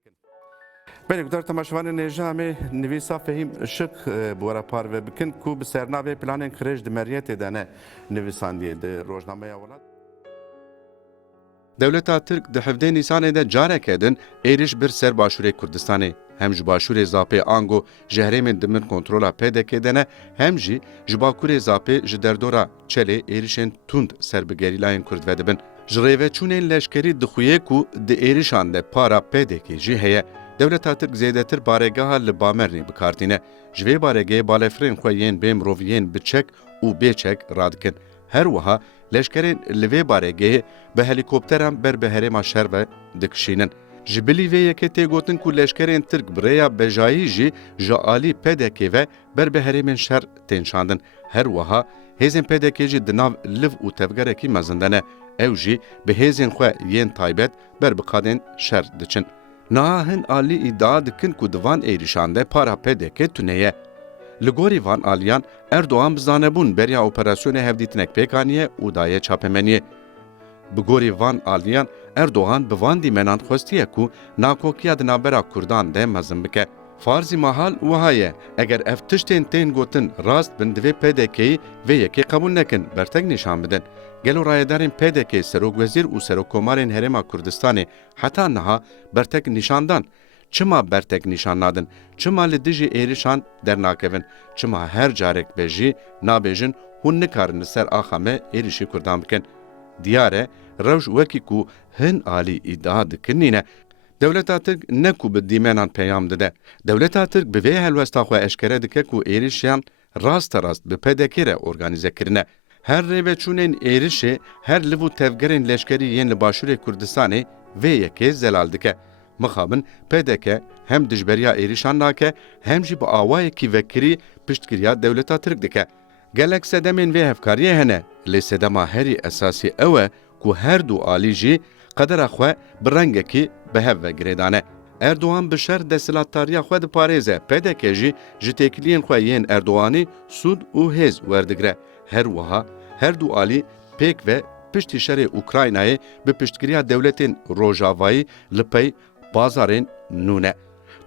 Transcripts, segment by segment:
bikin. Beni gudar temaşvanê nêjamê nivîsa fehîm şık bi were parve bikin ku bi sernavê planên kirêj di Meryetê de ne nivîsandiye di Rojnameya Welat. Dewleta Tirk di hevdê Nîsanê de careke din êriş bir ser başûrê Kurdistanê. Hem ji başûrê Zapê Ango ji herêmên Dimir kontrola PDK de ne, hem jî ji Bakurê Zapê ji derdora Çelê êrişên tund ser bi gerîlayên Kurd vedibin. Ji rêveçûnên leşkerî dixuye ku di êrişan de para PDK jî heye. Dewleta Tirk zêdetir baregeha li Bamernê bikartîne. Ji vê baregehê balefirên xwe yên bê miroviyên bi çek û bêçek radikin. Her wiha leşkerên li vê baregehê bi helîkopteran ber bi herêma şer ve dikişînin. Ji bilî vê yekê tê gotin ku leşkerên Tirk bi rêya bejayî jî ji alî PDK ve ber bi herêmên şer tên şandin. Her wiha hêzên PDK jî di nav liv û tevgerekî mezin de ne. Ew jî bi hêzên xwe yên taybet ber bi qadên şer diçin. Niha hin alî îdia dikin ku di van êrişan de para PDK tuneye. Li gorî van aliyan Erdoğan bi zanebûn beriya operasyonê hevdîtinek pêkaniye û daye çapemeniye. Bi gorî van aliyan Erdoğan bi van dîmenan xwestiye ku nakokiya di navbera Kurdan de mezin bike. Farzî mahal wiha ye, eger ev tiştên tên gotin rast bin divê PDK'yê vê yekê qebûl nekin, bertek nîşan bidin. Gelo rayedarên PDK, Serokwezîr û Serokkomarên Herêma Kurdistanê heta niha bertek nîşandan. Çima bertek nîşan nadin? Çima li dijî êrişan dernakevin? Çima her carek be jî nabêjin hûn nikarin li ser axa me êrişî Kurdan bikin? Diyar e, rewş wekî ku hin alî îdia dikin nîne. Dewleta Tirk ne ku bi dîmenan peyam dide. Dewleta Tirk bi vê helwesta xwe eşkere dike ku êrişiyan rasterast bi PDK re organîze kirine. Her rêveçûnên êrişê, her liv û tevgerên leşkerî yên li başûrê Kurdistanê vê yekê zelal dike. Mixabin PDK hem dijberiya êrişan nake, hem jî bi awayekî vekirî piştgiriya Dewleta Tirk dike. Gelek sedemên vê hevkariyê hene, lê sedema herî esasî ew e ku her du alî jî qedera xwe bi rengekî bi hev vegirêdane. Erdoğan bi şer desilattariya xwe diparêze, PDK jî ji têkiliyên xwe yên Erdoğanî sûd û hêz werdigire. Her wiha, her du alî pêk ve piştî şerê Ukraynayê bi piştgiriya dewletên Rojavayî li pey bazarên nû ne.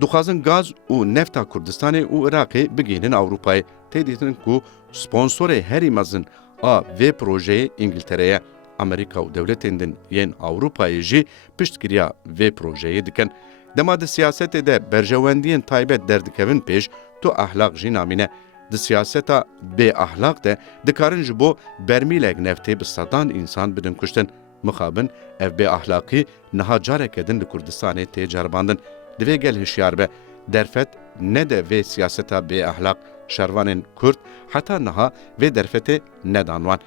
Dixwazin gaz û nefta Kurdistanê û Iraqê bigînin Ewropayê. Tê dîtin ku sponsorê herî mezin a vê projeyê İngiltere ye. Amerika û dewletên din yên Ewropayê jî piştgiriya vê projeyê dikin. Dema di siyasetê de berjewendiyên taybet derdikevin pêş, tu ahlak jî namîne. Di siyaseta bê ahlak de dikarin ji bo bermîlek neftê bi sedan însan bidin kuştin. Mixabin ev bê ahlakî niha careke din li Kurdistanê tê ceribandin. Divê gel hişyar be, derfet ne de vê siyaseta bê ahlak şervanên Kurd heta niha vê derfetê nedan wan.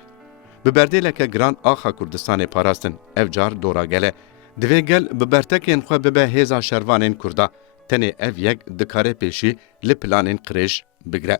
Bi berdêleke giran axa Kurdistanê parastin, ev car dora gele. Divê gel bi bertekên xwe bibe hêza şervanên Kurda. Tenê ev yek dikare pêşî li planên qirêj bigire.